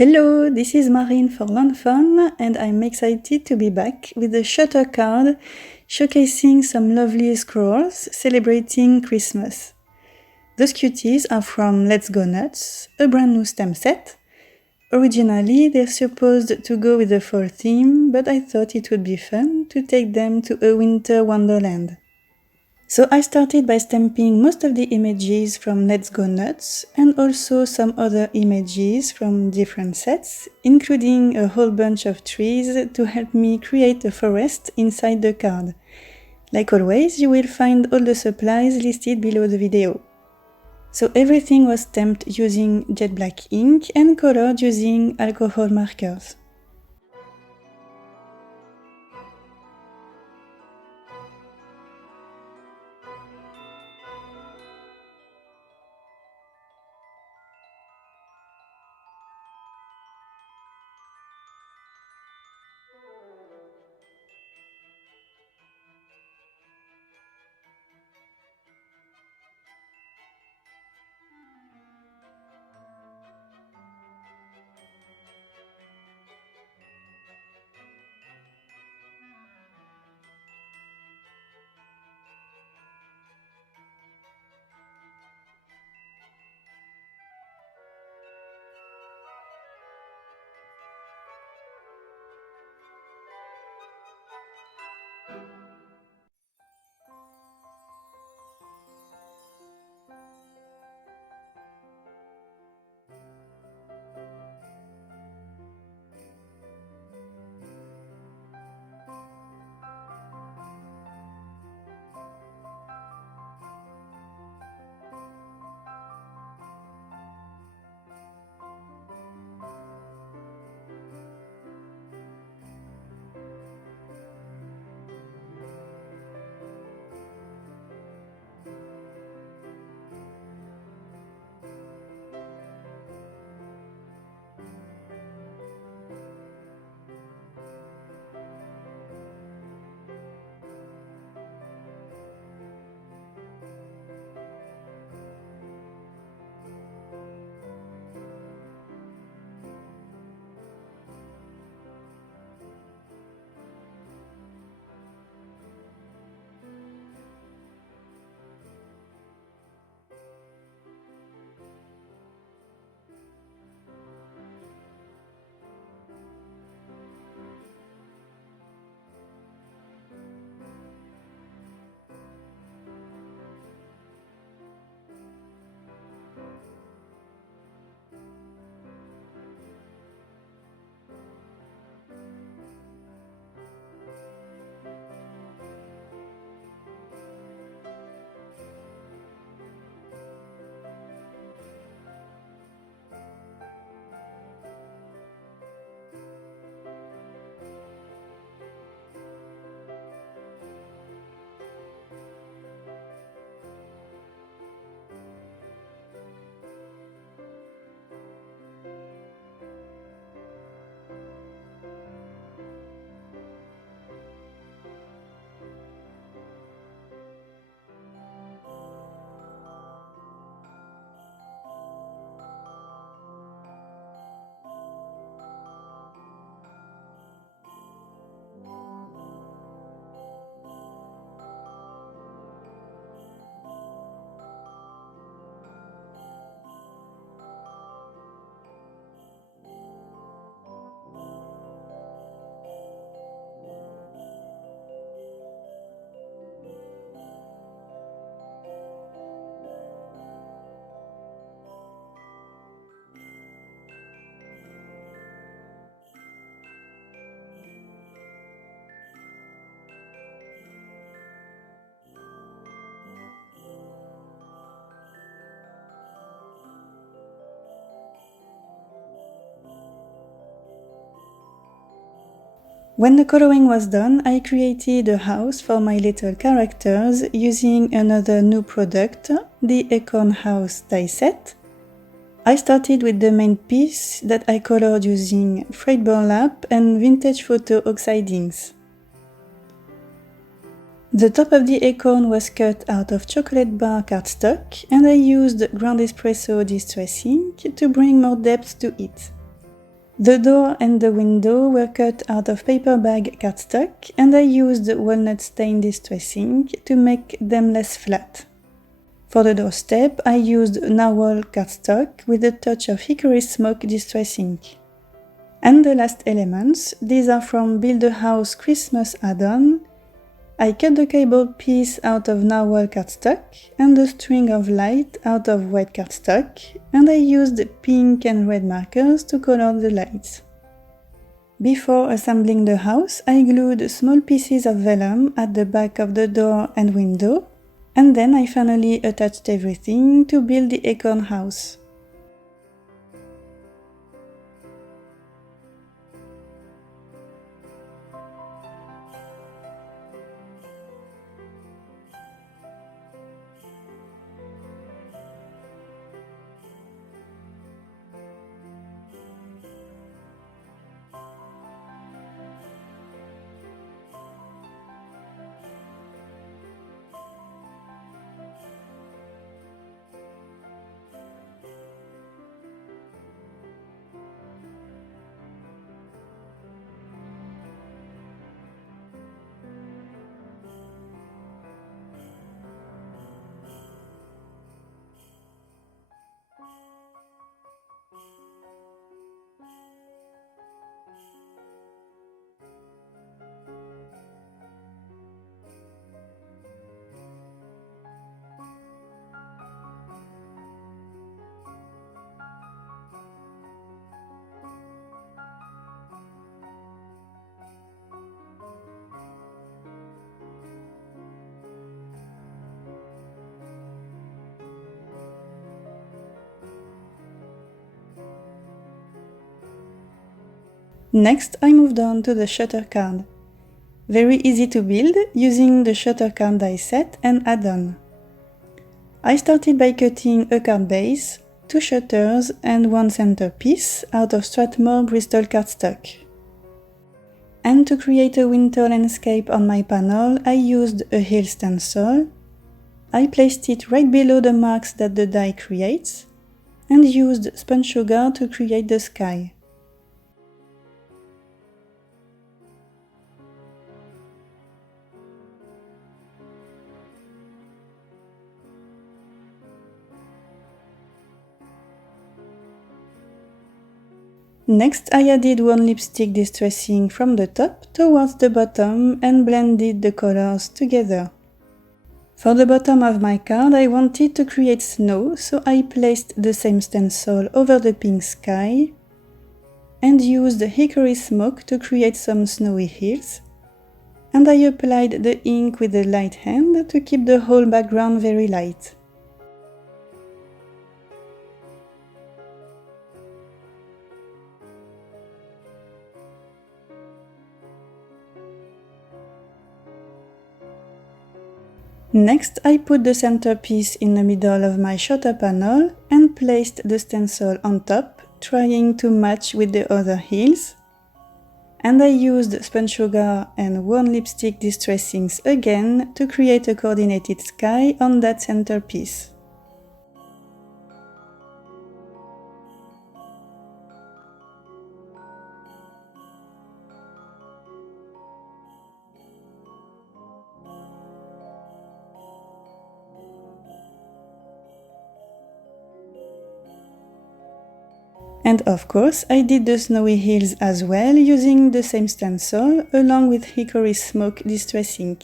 Hello, this is Marine for Learn Fun, and I'm excited to be back with a Shutter card showcasing some lovely scrolls celebrating Christmas. Those cuties are from Let's Go Nuts, a brand new stamp set. Originally, they're supposed to go with the fall theme, but I thought it would be fun to take them to a winter wonderland. So I started by stamping most of the images from Let's Go Nuts and also some other images from different sets, including a whole bunch of trees to help me create a forest inside the card. Like always, you will find all the supplies listed below the video. So everything was stamped using jet black ink and colored using alcohol markers. When the coloring was done, I created a house for my little characters using another new product, the Acorn House die set. I started with the main piece that I colored using frayed burlap and vintage photo oxide inks. The top of the acorn was cut out of chocolate bar cardstock and I used ground espresso distress ink to bring more depth to it. The door and the window were cut out of paper bag cardstock, and I used walnut stain distressing to make them less flat. For the doorstep, I used narwhal cardstock with a touch of hickory smoke distressing. And the last elements, these are from Build a House Christmas add-on. I cut the cable piece out of narwhal cardstock and a string of light out of white cardstock, and I used pink and red markers to color the lights. Before assembling the house, I glued small pieces of vellum at the back of the door and window, and then I finally attached everything to build the acorn house. Next, I moved on to the shutter card. Very easy to build using the shutter card die set and add-on. I started by cutting a card base, 2 shutters and 1 centerpiece out of Strathmore Bristol cardstock. And to create a winter landscape on my panel, I used a heel stencil. I placed it right below the marks that the die creates, and used spun sugar to create the sky. Next, I added one lipstick distressing from the top towards the bottom and blended the colors together. For the bottom of my card, I wanted to create snow, so I placed the same stencil over the pink sky and used hickory smoke to create some snowy hills, and I applied the ink with a light hand to keep the whole background very light. Next, I put the centerpiece in the middle of my shutter panel and placed the stencil on top, trying to match with the other hills. And I used spun sugar and one lipstick distressings again to create a coordinated sky on that centerpiece. And of course, I did the snowy hills as well using the same stencil along with hickory smoke distressing.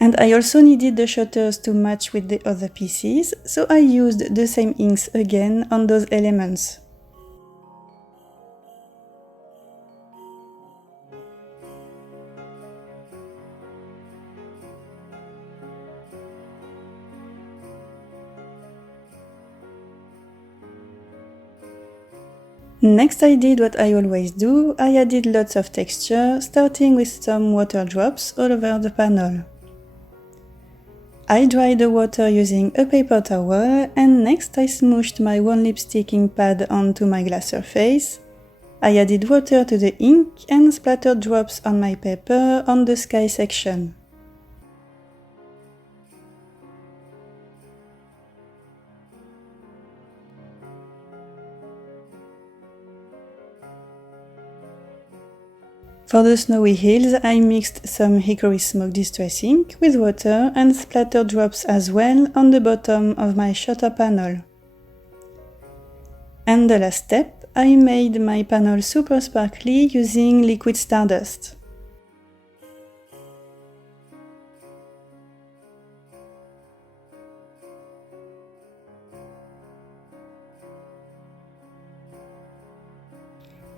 And I also needed the shutters to match with the other pieces, so I used the same inks again on those elements. Next, I did what I always do. I added lots of texture, starting with some water drops all over the panel. I dried the water using a paper towel, and next I smooshed my one lipstick ink pad onto my glass surface. I added water to the ink and splattered drops on my paper on the sky section. For the snowy hills, I mixed some hickory smoke distress ink with water and splattered drops as well on the bottom of my shutter panel. And the last step, I made my panel super sparkly using liquid stardust.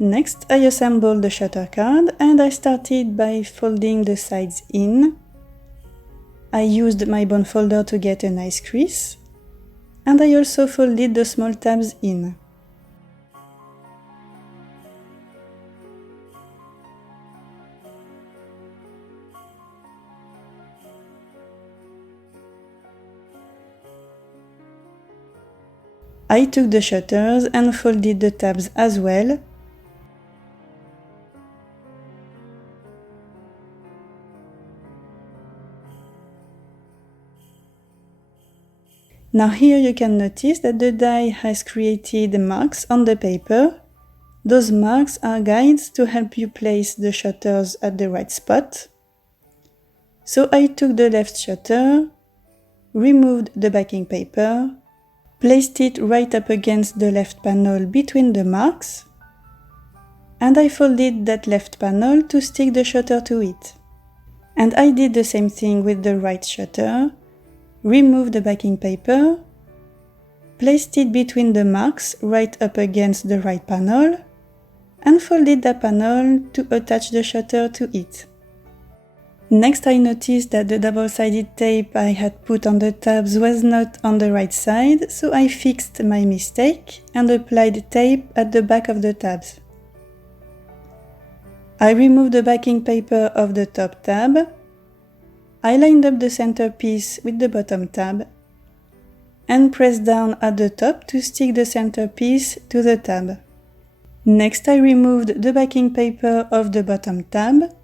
Next, I assembled the shutter card and I started by folding the sides in. I used my bone folder to get a nice crease, and I also folded the small tabs in. I took the shutters and folded the tabs as well. Now here you can notice that the die has created marks on the paper. Those marks are guides to help you place the shutters at the right spot. So I took the left shutter, removed the backing paper, placed it right up against the left panel between the marks, and I folded that left panel to stick the shutter to it. And I did the same thing with the right shutter. Remove the backing paper, placed it between the marks right up against the right panel, and folded the panel to attach the shutter to it. Next, I noticed that the double-sided tape I had put on the tabs was not on the right side, so I fixed my mistake and applied tape at the back of the tabs. I removed the backing paper of the top tab. I lined up the centerpiece with the bottom tab and pressed down at the top to stick the centerpiece to the tab. Next, I removed the backing paper of the bottom tab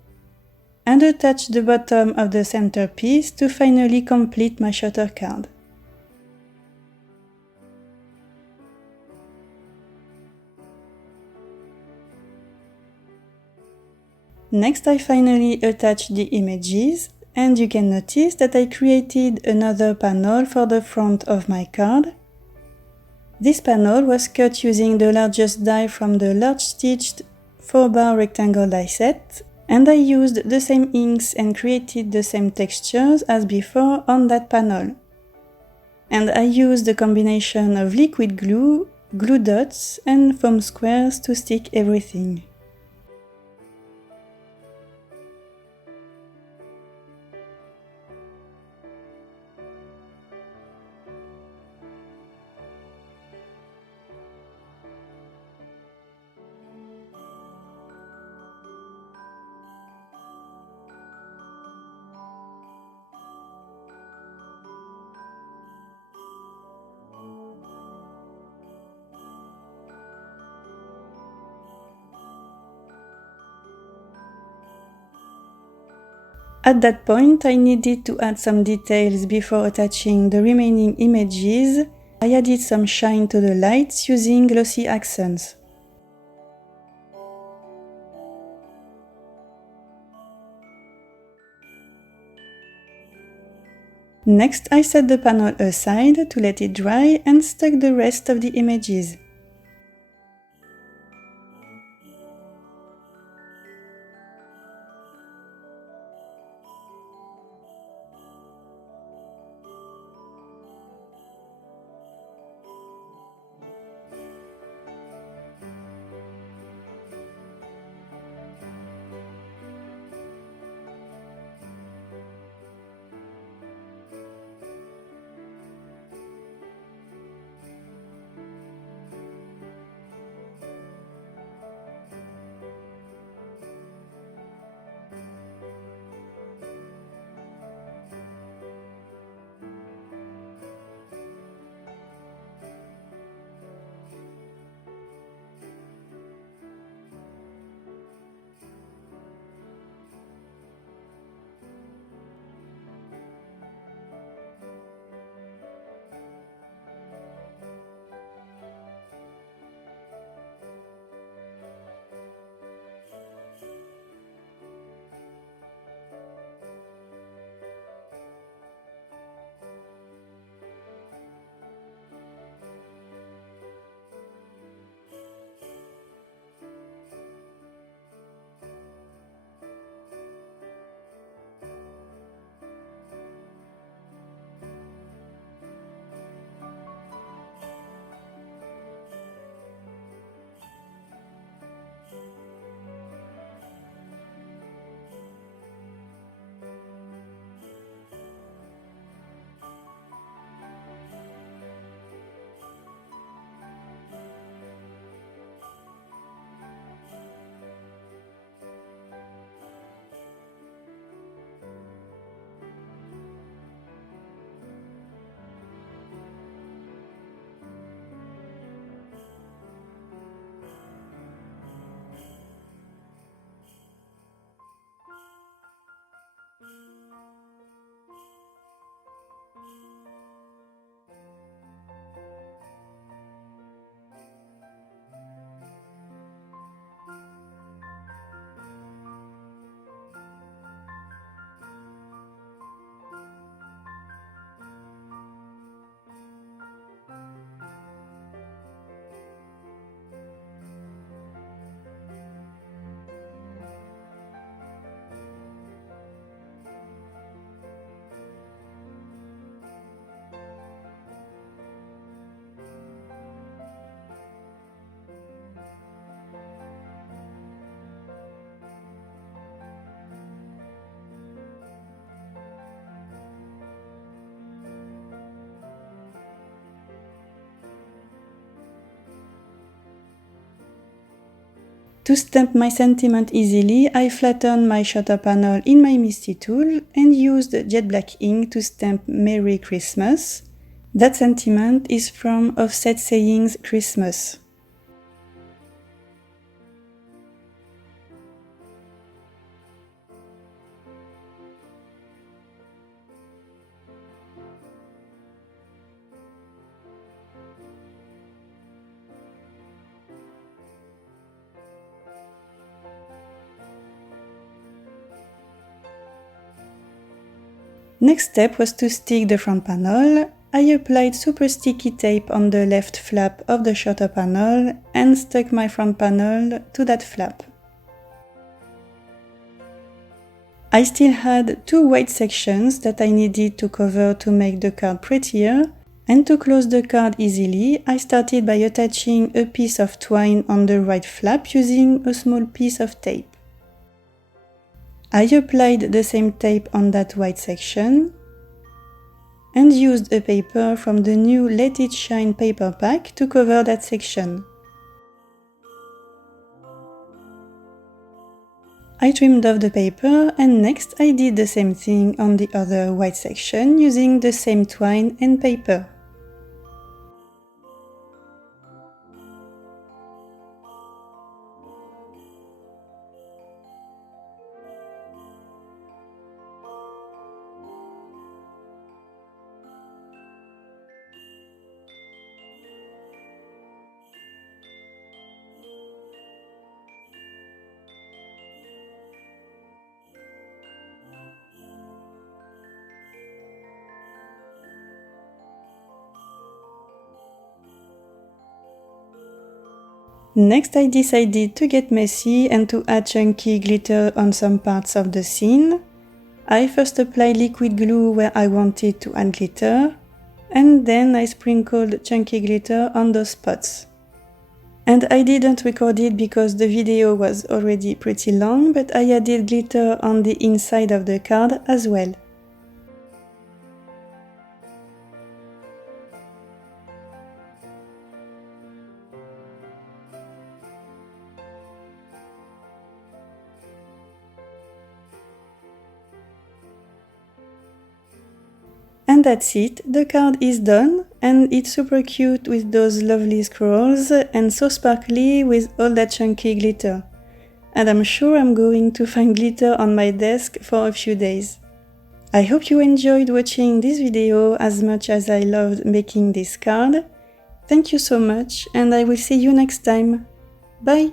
and attached the bottom of the centerpiece to finally complete my shutter card. Next, I finally attached the images, and you can notice that I created another panel for the front of my card. This panel was cut using the largest die from the large stitched 4-bar rectangle die set, and I used the same inks and created the same textures as before on that panel. And I used a combination of liquid glue, glue dots, and foam squares to stick everything. At that point, I needed to add some details before attaching the remaining images. I added some shine to the lights using glossy accents. Next, I set the panel aside to let it dry and stuck the rest of the images. To stamp my sentiment easily, I flattened my shutter panel in my Misty tool and used jet black ink to stamp Merry Christmas. That sentiment is from Offset Sayings Christmas. Next step was to stick the front panel. I applied super sticky tape on the left flap of the shutter panel and stuck my front panel to that flap. I still had 2 white sections that I needed to cover to make the card prettier, and to close the card easily, I started by attaching a piece of twine on the right flap using a small piece of tape. I applied the same tape on that white section and used a paper from the new Let It Shine paper pack to cover that section. I trimmed off the paper and next I did the same thing on the other white section using the same twine and paper. Next I decided to get messy and to add chunky glitter on some parts of the scene. I first applied liquid glue where I wanted to add glitter, and then I sprinkled chunky glitter on those spots. And I didn't record it because the video was already pretty long, but I added glitter on the inside of the card as well. And that's it, the card is done, and it's super cute with those lovely scrolls and so sparkly with all that chunky glitter. And I'm sure I'm going to find glitter on my desk for a few days. I hope you enjoyed watching this video as much as I loved making this card. Thank you so much, and I will see you next time. Bye!